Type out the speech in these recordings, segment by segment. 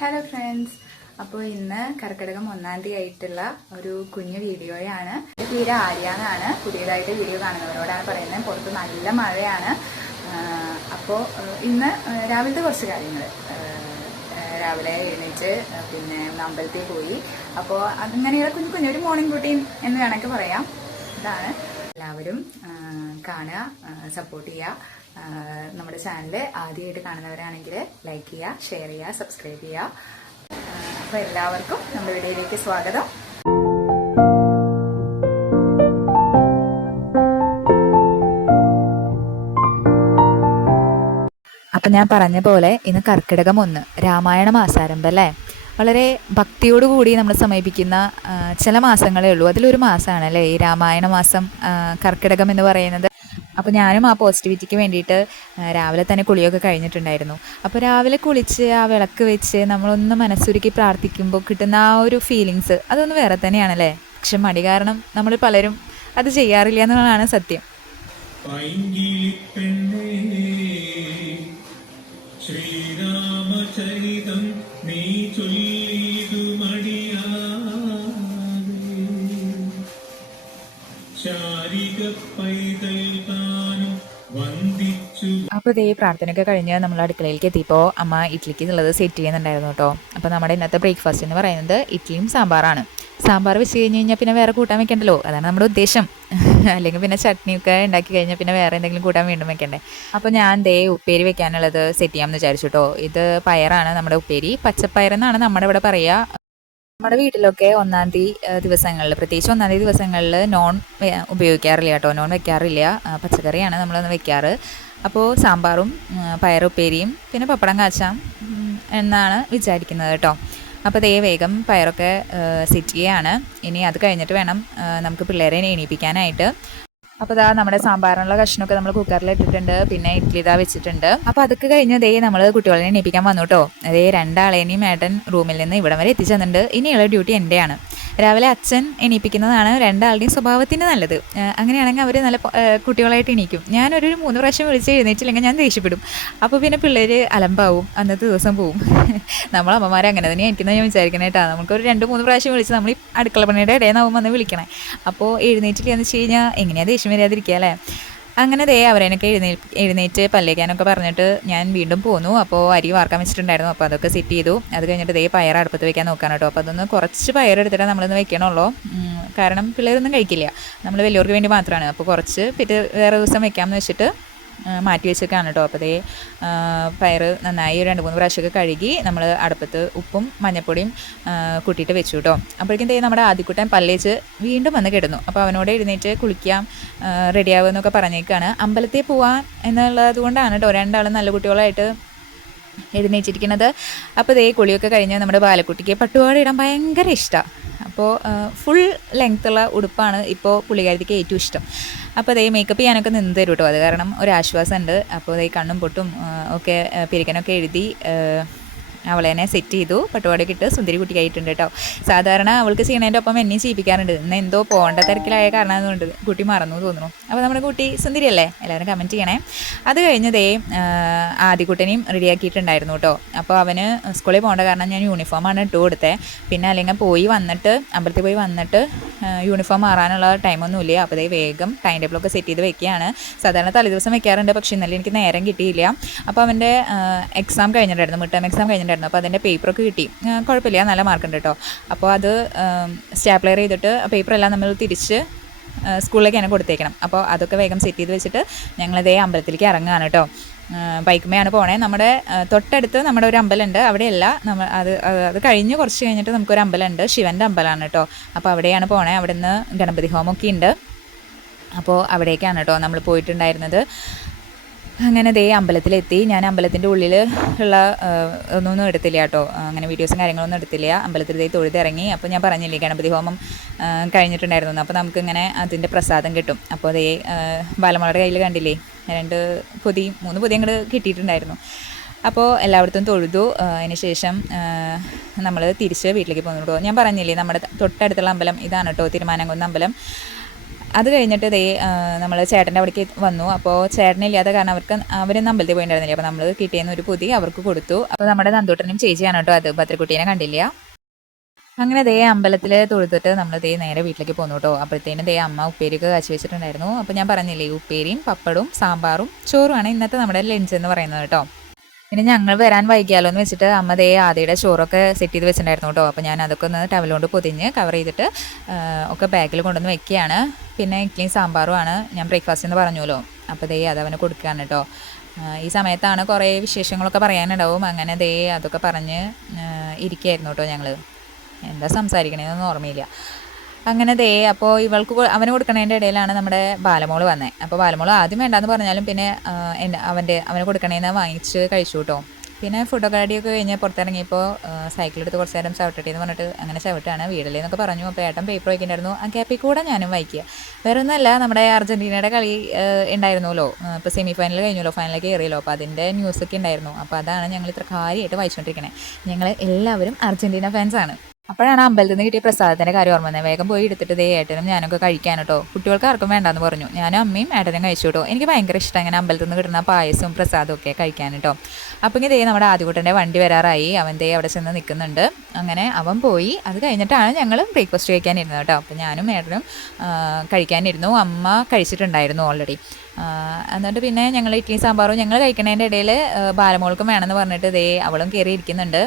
Hello friends, അപ്പോൾ ഇന്ന് കർക്കിടകം 1-ാം തീയതി ആയിട്ടുള്ള ഒരു കുഞ്ഞു വീഡിയോയാണ്. എൻ്റെ പേര് ആര്യ എന്നാണ്. പുതിയതായിട്ട് വീഡിയോ കാണുന്നവരോടാണ് പറയുന്നത്. പുറത്ത് നല്ല മഴയാണ്. അപ്പോൾ ഇന്ന് രാവിലത്തെ കുറച്ച് കാര്യങ്ങൾ. രാവിലെ എഴുന്നേറ്റ് പിന്നെ അമ്പലത്തിൽ പോയി. അപ്പോൾ അങ്ങനെയുള്ള കുഞ്ഞൊരു മോർണിംഗ് റൂട്ടീൻ എന്ന് വേണമെങ്കിൽ പറയാം. ഇതാണ്. എല്ലാവരും കാണുക, സപ്പോർട്ട് ചെയ്യുക. നമ്മുടെ ചാനൽ ആദ്യമായിട്ട് കാണുന്നവരാണെങ്കിൽ ലൈക്ക് ചെയ്യുക, ഷെയർ ചെയ്യുക, സബ്സ്ക്രൈബ് ചെയ്യുക. അപ്പോൾ എല്ലാവർക്കും നമ്മുടെ വീഡിയോയിലേക്ക് സ്വാഗതം. അപ്പം ഞാൻ പറഞ്ഞ പോലെ ഇന്ന് കർക്കിടകം 1, രാമായണ മാസാരംഭം അല്ലേ. വളരെ ഭക്തിയോടുകൂടി നമ്മൾ സമീപിക്കുന്ന ചില മാസങ്ങളേ ഉള്ളൂ. അതിലൊരു മാസമാണ് അല്ലേ ഈ രാമായണ മാസം, കർക്കിടകം എന്ന് പറയുന്നത്. അപ്പോൾ ഞാനും ആ പോസിറ്റിവിറ്റിക്ക് വേണ്ടിയിട്ട് രാവിലെ തന്നെ കുളിയൊക്കെ കഴിഞ്ഞിട്ടുണ്ടായിരുന്നു. അപ്പോൾ രാവിലെ കുളിച്ച് ആ വിളക്ക് വെച്ച് നമ്മളൊന്ന് മനസ്സുരുക്കി പ്രാർത്ഥിക്കുമ്പോൾ കിട്ടുന്ന ആ ഒരു ഫീലിങ്സ് അതൊന്ന് വേറെ തന്നെയാണല്ലേ. പക്ഷെ മടി കാരണം നമ്മൾ പലരും അത് ചെയ്യാറില്ല എന്നുള്ളതാണ് സത്യം. ശ്രീരാമചരിതം നീ ചൊല്ലിതു ശാരിക പൈതൽ താനും വന്ദിച്ചു. അപ്പോൾ ഇതേ പ്രാർത്ഥനയൊക്കെ കഴിഞ്ഞ് നമ്മൾ അടുക്കളയിലേക്ക് എത്തിയപ്പോൾ അമ്മ ഇഡ്ലിക്ക് ഉള്ളത് സെറ്റ് ചെയ്യുന്നുണ്ടായിരുന്നു കേട്ടോ. അപ്പോൾ നമ്മുടെ ഇന്നത്തെ ബ്രേക്ക്ഫാസ്റ്റ് എന്ന് പറയുന്നത് ഇഡ്ലിയും സാമ്പാറാണ്. സാമ്പാർ വെച്ച് കഴിഞ്ഞ് പിന്നെ വേറെ കൂട്ടാൻ വെക്കണ്ടല്ലോ, അതാണ് നമ്മുടെ ഉദ്ദേശം. അല്ലെങ്കിൽ പിന്നെ ചട്നിയൊക്കെ ഉണ്ടാക്കി കഴിഞ്ഞാൽ പിന്നെ വേറെ എന്തെങ്കിലും കൂട്ടാൻ വീണ്ടും വെക്കണ്ടേ. അപ്പോൾ ഞാൻ ഉപ്പേരി വെക്കാനുള്ളത് സെറ്റ് ചെയ്യാമെന്ന് വിചാരിച്ചു കേട്ടോ. ഇത് പയറാണ് നമ്മുടെ ഉപ്പേരി. പച്ചപ്പയറെന്നാണ് നമ്മുടെ ഇവിടെ പറയുക. നമ്മുടെ വീട്ടിലൊക്കെ 1-ാം തീയതി ദിവസങ്ങളിൽ, പ്രത്യേകിച്ച് 1-ാം തീയതി ദിവസങ്ങളിൽ നോൺ ഉപയോഗിക്കാറില്ല കേട്ടോ. നോൺ വെക്കാറില്ല, പച്ചക്കറിയാണ് നമ്മളൊന്ന് വെക്കാറ്. അപ്പോൾ സാമ്പാറും പയറുപ്പേരിയും പിന്നെ പപ്പടം കാച്ചാം എന്നാണ് വിചാരിക്കുന്നത് കേട്ടോ. അപ്പോൾ വേഗം പയറൊക്കെ സെറ്റ് ചെയ്യുകയാണ്. ഇനി അത് കഴിഞ്ഞിട്ട് വേണം നമുക്ക് പിള്ളേരെ എണീപ്പിക്കാനായിട്ട്. അപ്പോൾ നമ്മുടെ സാമ്പാറിനുള്ള കഷ്ണമൊക്കെ നമ്മൾ കുക്കറിൽ ഇട്ടിട്ടുണ്ട്. പിന്നെ ഇഡ്ഡലി വെച്ചിട്ടുണ്ട്. അപ്പോൾ അതൊക്കെ കഴിഞ്ഞ് നമ്മൾ കുട്ടികളെ എണീപ്പിക്കാൻ വന്നു കേട്ടോ. രണ്ടാളേനെയും ഏട്ടൻ റൂമിൽ നിന്ന് ഇവിടം വരെ എത്തിച്ചെന്നുണ്ട്. ഇനിയുള്ള ഡ്യൂട്ടി എൻ്റെയാണ്. രാവിലെ അച്ഛൻ എണീപ്പിക്കുന്നതാണ് രണ്ടാളുടെയും സ്വഭാവത്തിന് നല്ലത്. അങ്ങനെയാണെങ്കിൽ അവർ നല്ല കുട്ടികളായിട്ട് എണീക്കും. ഞാനൊരു 3 പ്രാവശ്യം വിളിച്ച് എഴുന്നേറ്റില്ലെങ്കിൽ ഞാൻ ദേഷ്യപ്പെടും. അപ്പോൾ പിന്നെ പിള്ളേർ അലമ്പാവും, അന്നത്തെ ദിവസം പോവും. നമ്മളമ്മമാർ അങ്ങനെ തന്നെയാണ് എനിക്കെന്ന് ഞാൻ വിചാരിക്കണേ കേട്ടോ. നമുക്കൊരു 2-3 പ്രാവശ്യം വിളിച്ച് നമ്മൾ ഈ അടുക്കള പണിയുടെ ഇടയിലാവും വന്ന് വിളിക്കണേ. അപ്പോൾ എഴുന്നേറ്റില്ല എന്ന് വെച്ച് കഴിഞ്ഞാൽ എങ്ങനെയാണ് ദേഷ്യം വരാതിരിക്കുക അല്ലേ. അങ്ങനെ അവരെനൊക്കെ എഴുന്നേറ്റ് പല്ലേക്കാനൊക്കെ പറഞ്ഞിട്ട് ഞാൻ വീണ്ടും പോന്നു. അപ്പോൾ അരി വാർക്കാൻ വെച്ചിട്ടുണ്ടായിരുന്നു. അപ്പോൾ അതൊക്കെ സെറ്റ് ചെയ്തു. അത് കഴിഞ്ഞിട്ട് പയർ അടുപ്പത്ത് വെക്കാൻ നോക്കാൻ കേട്ടോ. അപ്പോൾ അതൊന്ന് കുറച്ച് പയറെടുത്തിട്ട് നമ്മളിന്ന് വെക്കണമല്ലോ. കാരണം പിള്ളേരൊന്നും കഴിക്കില്ല, നമ്മൾ വലിയവർക്ക് വേണ്ടി മാത്രമാണ്. അപ്പോൾ കുറച്ച് വേറെ ദിവസം വെക്കാമെന്ന് വെച്ചിട്ട് മാറ്റി വെച്ചൊക്കെയാണ് കേട്ടോ. അപ്പോൾ പയർ നന്നായി 2-3 പ്രാവശ്യമൊക്കെ കഴുകി നമ്മൾ അടുപ്പത്ത് ഉപ്പും മഞ്ഞൾപ്പൊടിയും കൂട്ടിയിട്ട് വെച്ചു കേട്ടോ. അപ്പോഴേക്കും നമ്മുടെ ആദ്യക്കുട്ടൻ പല്ലേച്ച് വീണ്ടും വന്ന് കിടന്നു. അപ്പോൾ അവനോട് എഴുന്നേറ്റ് കുളിക്കാം, റെഡിയാവുക എന്നൊക്കെ പറഞ്ഞേക്കാണ്. അമ്പലത്തിൽ പോവാൻ എന്നുള്ളത് കൊണ്ടാണ് കേട്ടോ രണ്ടാളും നല്ല കുട്ടികളായിട്ട് എഴുന്നേറ്റിരിക്കുന്നത്. അപ്പോൾ കുളിയൊക്കെ കഴിഞ്ഞ് നമ്മുടെ ബാലക്കുട്ടിക്ക് പട്ടുപാവാട ഇടാൻ ഭയങ്കര ഇഷ്ടമാണ്. അപ്പോൾ ഫുൾ ലെങ്ത്തുള്ള ഉടുപ്പാണ് ഇപ്പോൾ പുള്ളിക്കാരിക്ക് ഏറ്റവും ഇഷ്ടം. അപ്പോൾ മേക്കപ്പ് ചെയ്യാനൊക്കെ നിന്ന് തരും കേട്ടോ. അത് കാരണം ഒരാശ്വാസമുണ്ട്. അപ്പോൾ കണ്ണും പൊട്ടും ഒക്കെ പിരിക്കനൊക്കെ എഴുതി അവളെ തന്നെ സെറ്റ് ചെയ്തു. പട്ടുപാടൊക്കെ ഇട്ട് സുന്ദരി കുട്ടിയായിട്ടുണ്ട് കേട്ടോ. സാധാരണ അവൾക്ക് ചെയ്യണതിൻ്റെ ഒപ്പം എന്നെയും ചെയ്യിപ്പിക്കാറുണ്ട്. ഇന്ന് എന്തോ പോകേണ്ട തിരക്കിലായ കാരണം അതുകൊണ്ട് കുട്ടി മറന്നു തോന്നുന്നു. അപ്പോൾ നമ്മുടെ കുട്ടി സുന്ദരിയല്ലേ, എല്ലാവരും കമൻറ്റ് ചെയ്യണേ. അത് കഴിഞ്ഞ് ആദ്യക്കുട്ടനെയും റെഡിയാക്കിയിട്ടുണ്ടായിരുന്നു കേട്ടോ. അപ്പോൾ അവന് സ്കൂളിൽ പോകേണ്ട കാരണം ഞാൻ യൂണിഫോമാണ് ഇട്ട് കൊടുത്തത്. പിന്നെ അല്ലെങ്കിൽ അമ്പലത്തിൽ പോയി വന്നിട്ട് യൂണിഫോം മാറാനുള്ള ടൈമൊന്നുമില്ല. അപ്പോൾ വേഗം ടൈം ടേബിളൊക്കെ സെറ്റ് ചെയ്ത് വെക്കുകയാണ്. സാധാരണ തലേദിവസം വെക്കാറുണ്ട്, പക്ഷേ ഇന്നലെ എനിക്ക് നേരം കിട്ടിയില്ല. അപ്പോൾ അവൻ്റെ എക്സാം കഴിഞ്ഞിട്ടുണ്ടായിരുന്നു, മിഡ് ടേം എക്സാം കഴിഞ്ഞിട്ടുണ്ടായിരുന്നു. അപ്പോൾ അതിൻ്റെ പേപ്പറൊക്കെ കിട്ടി. കുഴപ്പമില്ല, നല്ല മാർക്കുണ്ട് കേട്ടോ. അപ്പോൾ അത് സ്റ്റാപ്ലെയർ ചെയ്തിട്ട് പേപ്പറെല്ലാം നമ്മൾ തിരിച്ച് സ്കൂളിലേക്ക് തന്നെ കൊടുത്തേക്കണം. അപ്പോൾ അതൊക്കെ വേഗം സെറ്റ് ചെയ്ത് വെച്ചിട്ട് ഞങ്ങളിതേ അമ്പലത്തിലേക്ക് ഇറങ്ങുകയാണ് കേട്ടോ. ബൈക്കുമേയാണ് പോണേ. നമ്മുടെ തൊട്ടടുത്ത് നമ്മുടെ ഒരു അമ്പലമുണ്ട്. അവിടെയല്ല, അത് കഴിഞ്ഞ് കുറച്ച് കഴിഞ്ഞിട്ട് നമുക്കൊരു അമ്പലമുണ്ട്, ശിവൻ്റെ അമ്പലമാണ് കേട്ടോ. അപ്പോൾ അവിടെയാണ് പോണേ. അവിടെ നിന്ന് ഗണപതി ഹോമൊക്കെ ഉണ്ട്. അപ്പോൾ അവിടേക്കാണ് കേട്ടോ നമ്മൾ പോയിട്ടുണ്ടായിരുന്നത്. അങ്ങനെ അമ്പലത്തിലെത്തി. ഞാൻ അമ്പലത്തിൻ്റെ ഉള്ളിൽ ഉള്ള ഒന്നും എടുത്തില്ല കേട്ടോ. അങ്ങനെ വീഡിയോസും കാര്യങ്ങളൊന്നും എടുത്തില്ല. അമ്പലത്തിൽ തൊഴുതിറങ്ങി. അപ്പോൾ ഞാൻ പറഞ്ഞില്ലേ ഗണപതി ഹോമം കഴിഞ്ഞിട്ടുണ്ടായിരുന്നു. അപ്പോൾ നമുക്കിങ്ങനെ അതിൻ്റെ പ്രസാദം കിട്ടും. അപ്പോൾ ബാലമോളുടെ കയ്യിൽ കണ്ടില്ലേ 3 പൊതി അങ്ങോട്ട് കിട്ടിയിട്ടുണ്ടായിരുന്നു. അപ്പോൾ എല്ലായിടത്തും തൊഴുതു. അതിന് ശേഷം നമ്മൾ തിരിച്ച് വീട്ടിലേക്ക് പോകുന്നു കേട്ടോ. ഞാൻ പറഞ്ഞില്ലേ നമ്മുടെ തൊട്ടടുത്തുള്ള അമ്പലം ഇതാണ് കേട്ടോ, തിരുമാനംകുന്ന് അമ്പലം. അത് കഴിഞ്ഞിട്ട് ദേ നമ്മൾ ചേട്ടൻ്റെ അവിടേക്ക് വന്നു. അപ്പോൾ ചേട്ടനില്ലാത്ത കാരണം അവരൊന്നും അമ്പലത്തിൽ പോയിട്ടുണ്ടായിരുന്നില്ല. അപ്പോൾ നമ്മൾ കിട്ടിയെന്ന് ഒരു പൊതി അവർക്ക് കൊടുത്തു. അപ്പോൾ നമ്മുടെ നന്ദൂട്ടനും ചേച്ചിയാണ് കേട്ടോ അത്, ഭദ്രക്കുട്ടീനെ കണ്ടില്ല. അങ്ങനെ ദേ അമ്പലത്തിൽ തൊഴുതിട്ട് നമ്മൾ ദേ നേരെ വീട്ടിലേക്ക് പോന്നു കേട്ടോ. അപ്പോഴത്തേനും ദേ അമ്മ ഉപ്പേരിയൊക്കെ കാച്ചി വെച്ചിട്ടുണ്ടായിരുന്നു. അപ്പോൾ ഞാൻ പറഞ്ഞില്ലേ, ഉപ്പേരിയും പപ്പടും സാമ്പാറും ചോറുമാണ് ഇന്നത്തെ നമ്മുടെ ലഞ്ച് എന്ന് പറയുന്നത് കേട്ടോ. പിന്നെ ഞങ്ങൾ വരാൻ വൈകിയാലോ എന്ന് വെച്ചിട്ട് അമ്മ ദേ ആദ്യയുടെ ചോറൊക്കെ സെറ്റ് ചെയ്ത് വെച്ചിട്ടുണ്ടായിരുന്നു കേട്ടോ. അപ്പോൾ ഞാൻ അതൊക്കെ ഒന്ന് ടവൽ കൊണ്ട് പൊതിഞ്ഞ് കവർ ചെയ്തിട്ട് ഒക്കെ ബാഗിൽ കൊണ്ടുവന്ന് വെക്കുകയാണ്. പിന്നെ ഇഡ്ഡലിയും സാമ്പാറുമാണ് ഞാൻ ബ്രേക്ക്ഫാസ്റ്റ് എന്ന് പറഞ്ഞല്ലോ. അപ്പോൾ ദേ അതവന് കൊടുക്കുകയാണ് കേട്ടോ. ഈ സമയത്താണ് കുറേ വിശേഷങ്ങളൊക്കെ പറയാനുണ്ടാവും. അങ്ങനെ ദേ അതൊക്കെ പറഞ്ഞ് ഇരിക്കുകയായിരുന്നു കേട്ടോ ഞങ്ങൾ. എന്താ സംസാരിക്കണേന്നൊന്നും ഓർമ്മയില്ല. അങ്ങനെ ദേ അപ്പോൾ അവന് കൊടുക്കണതിൻ്റെ ഇടയിലാണ് നമ്മുടെ ബാലമോള് വന്നത്. അപ്പോൾ ബാലമോള് ആദ്യം വേണ്ടാന്ന് പറഞ്ഞാലും പിന്നെ അവന് കൊടുക്കണേന്ന് വാങ്ങിച്ച് കഴിച്ചു കേട്ടോ. പിന്നെ ഫുഡൊക്കെ റെഡിയൊക്കെ കഴിഞ്ഞ് പുറത്തിറങ്ങിയപ്പോൾ സൈക്കിളെടുത്ത് കുറച്ച് നേരം ചവിട്ടട്ടെ എന്ന് പറഞ്ഞിട്ട് അങ്ങനെ ചവിട്ടാണ് വീടില്ലെന്നൊക്കെ പറഞ്ഞു. അപ്പോൾ ഏട്ടൻ പേപ്പർ വായിക്കുന്നുണ്ടായിരുന്നു. ആ ഗ്യാപ്പിൽ കൂടെ ഞാനും വായിക്കുക. വേറെ ഒന്നുമല്ല, നമ്മുടെ അർജൻറ്റീനയുടെ കളി ഉണ്ടായിരുന്നല്ലോ. ഇപ്പോൾ സെമി ഫൈനൽ കഴിഞ്ഞല്ലോ, ഫൈനലിലേക്ക് കയറിയല്ലോ. അപ്പോൾ അതിൻ്റെ ന്യൂസൊക്കെ ഉണ്ടായിരുന്നു. അപ്പോൾ അതാണ് ഞങ്ങൾ ഇത്ര കാര്യമായിട്ട് വായിച്ചുകൊണ്ടിരിക്കണേ. ഞങ്ങൾ എല്ലാവരും അർജൻറ്റീന ഫാൻസാണ്. അപ്പോഴാണ് അമ്പലത്തിൽ നിന്ന് കിട്ടിയ പ്രസാദത്തിൻ്റെ കാര്യം ഓർമ്മ വന്നത്. വേഗം പോയി എടുത്തിട്ട് ദേ ഏട്ടനും ഞാനൊക്കെ കഴിക്കാൻ കേട്ടോ. കുട്ടികൾക്ക് ആർക്കും വേണ്ടാന്ന് പറഞ്ഞു. ഞാനും അമ്മയും ഏട്ടനും കഴിച്ചു കേട്ടോ. എനിക്ക് ഭയങ്കര ഇഷ്ടം അങ്ങനെ അമ്പലത്തിൽ നിന്ന് കിട്ടുന്ന പായസവും പ്രസാദവും ഒക്കെ കഴിക്കാൻ കേട്ടോ. അപ്പോൾ ഇങ്ങനെ ദേ നമ്മുടെ ആദ്യകൂട്ടൻ്റെ വണ്ടി വരാറായി. അവൻ ദേ അവിടെ ചെന്ന് നിൽക്കുന്നുണ്ട്. അങ്ങനെ അവൻ പോയി. അത് കഴിഞ്ഞിട്ടാണ് ഞങ്ങൾ ബ്രേക്ക്ഫാസ്റ്റ് കഴിക്കാനിരുന്നത് കേട്ടോ. അപ്പോൾ ഞാനും ഏട്ടനും കഴിക്കാനിരുന്നു. അമ്മ കഴിച്ചിട്ടുണ്ടായിരുന്നു ഓൾറെഡി. എന്നിട്ട് പിന്നെ ഞങ്ങൾ ഇഡ്ഡലിയും സാമ്പാറും ഞങ്ങൾ കഴിക്കണതിൻ്റെ ഇടയിൽ ബാലമോൾക്കും വേണമെന്ന് പറഞ്ഞിട്ട് ദേ അവളും കയറി ഇരിക്കുന്നുണ്ട്.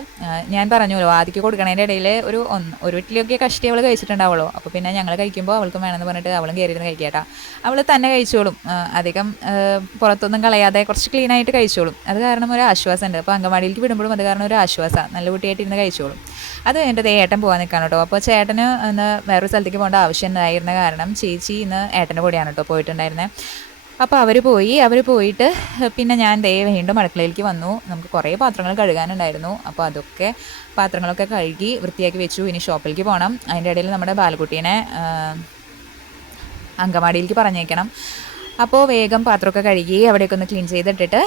ഞാൻ പറഞ്ഞല്ലോ, ആദ്യക്ക് കൊടുക്കണതിൻ്റെ ഇടയിൽ ഒരു ഇഡ്ഡലിയൊക്കെ കഷ്ടി അവൾ കഴിച്ചിട്ടുണ്ടാവുള്ളൂ. അപ്പോൾ പിന്നെ ഞങ്ങൾ കഴിക്കുമ്പോൾ അവൾക്കും വേണമെന്ന് പറഞ്ഞിട്ട് അവളും കയറിയിരുന്ന് കഴിക്കാട്ടാ. അവൾ തന്നെ കഴിച്ചോളും, അധികം പുറത്തൊന്നും കളയാതെ കുറച്ച് ക്ലീനായിട്ട് കഴിച്ചോളും. അത് കാരണം ഒരു ആശ്വാസമുണ്ട്. അപ്പോൾ അങ്കമാടിയിലേക്ക് വിടുമ്പോഴും അത് കാരണം ഒരു ആശ്വാസമാണ്. നല്ല കുട്ടിയായിട്ട് ഇരുന്ന് കഴിച്ചോളും. അത് കഴിഞ്ഞിട്ട് ദേ ഏട്ടൻ പോകാൻ നിൽക്കാൻ കേട്ടോ. അപ്പോൾ ചേട്ടന് ഇന്ന് വേറൊരു സ്ഥലത്തേക്ക് പോകേണ്ട ആവശ്യം ഉണ്ടായിരുന്ന കാരണം ചേച്ചി ഇന്ന് ഏട്ടൻ്റെ കൂടെയാണ് കേട്ടോ പോയിട്ടുണ്ടായിരുന്നത്. അപ്പോൾ അവർ പോയിട്ട് പിന്നെ ഞാൻ ദേ വീണ്ടും അടുക്കളയിലേക്ക് വന്നു. നമുക്ക് കുറേ പാത്രങ്ങൾ കഴുകാനുണ്ടായിരുന്നു. അപ്പോൾ അതൊക്കെ പാത്രങ്ങളൊക്കെ കഴുകി വൃത്തിയാക്കി വെച്ചു. ഇനി ഷോപ്പിലേക്ക് പോകണം. അതിൻ്റെ ഇടയിൽ നമ്മുടെ ബാലക്കുട്ടീനെ അങ്കമാടിയിലേക്ക് പറഞ്ഞേക്കണം. അപ്പോൾ വേഗം പാത്രമൊക്കെ കഴുകി അവിടെയൊക്കെ ഒന്ന് ക്ലീൻ ചെയ്തിട്ടിട്ട്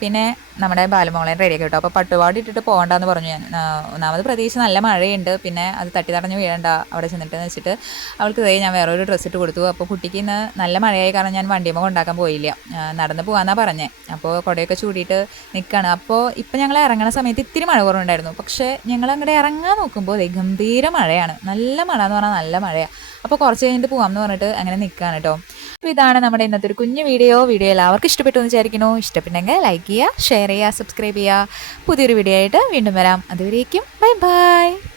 പിന്നെ നമ്മുടെ ബാലമോളെ റെഡിയാക്കി കേട്ടോ. അപ്പോൾ പട്ടുപാട് ഇട്ടിട്ട് പോകണ്ടെന്ന് പറഞ്ഞു ഞാൻ. ഒന്നാമത് പ്രത്യേകിച്ച് നല്ല മഴയുണ്ട്, പിന്നെ അത് തട്ടി തടഞ്ഞ് വീഴണ്ട അവിടെ ചെന്നിട്ട് വെച്ചിട്ട് അവൾക്ക് ഞാൻ വേറൊരു ഡ്രസ്സ് ഇട്ട് കൊടുത്തു. അപ്പോൾ കുട്ടിക്ക് ഇന്ന് നല്ല മഴയായി കാരണം ഞാൻ വണ്ടിയുമ്പോൾ കൊണ്ടാക്കാൻ പോയില്ല, നടന്ന് പോകാമെന്നാണ് പറഞ്ഞത്. അപ്പോൾ കുടയൊക്കെ ചൂടിയിട്ട് നിൽക്കുകയാണ്. അപ്പോൾ ഇപ്പം ഞങ്ങൾ ഇറങ്ങുന്ന സമയത്ത് ഇത്തിരി മഴ കുറവുണ്ടായിരുന്നു. പക്ഷേ ഞങ്ങൾ അങ്ങോട്ട് ഇറങ്ങാൻ നോക്കുമ്പോൾ ഗംഭീര മഴയാണ്. നല്ല മഴ എന്ന് പറഞ്ഞാൽ നല്ല മഴയാണ്. അപ്പോൾ കുറച്ച് കഴിഞ്ഞിട്ട് പോകാമെന്ന് പറഞ്ഞിട്ട് അങ്ങനെ നിൽക്കുകയാണ് കേട്ടോ. അപ്പോൾ ഇതാണ് നമ്മുടെ ഇന്നത്തെ ഒരു കുഞ്ഞു വീഡിയോ എല്ലാവർക്കും ഇഷ്ടപ്പെട്ടു എന്ന് വിചാരിക്കുന്നു. ഇഷ്ടപ്പെട്ടെങ്കിൽ ലൈക്ക് ചെയ്യുക, ഷെയർ ചെയ്യുക, സബ്സ്ക്രൈബ് ചെയ്യുക. പുതിയൊരു വീഡിയോ ആയിട്ട് വീണ്ടും വരാം. അതുവരേക്കും ബൈ ബൈ.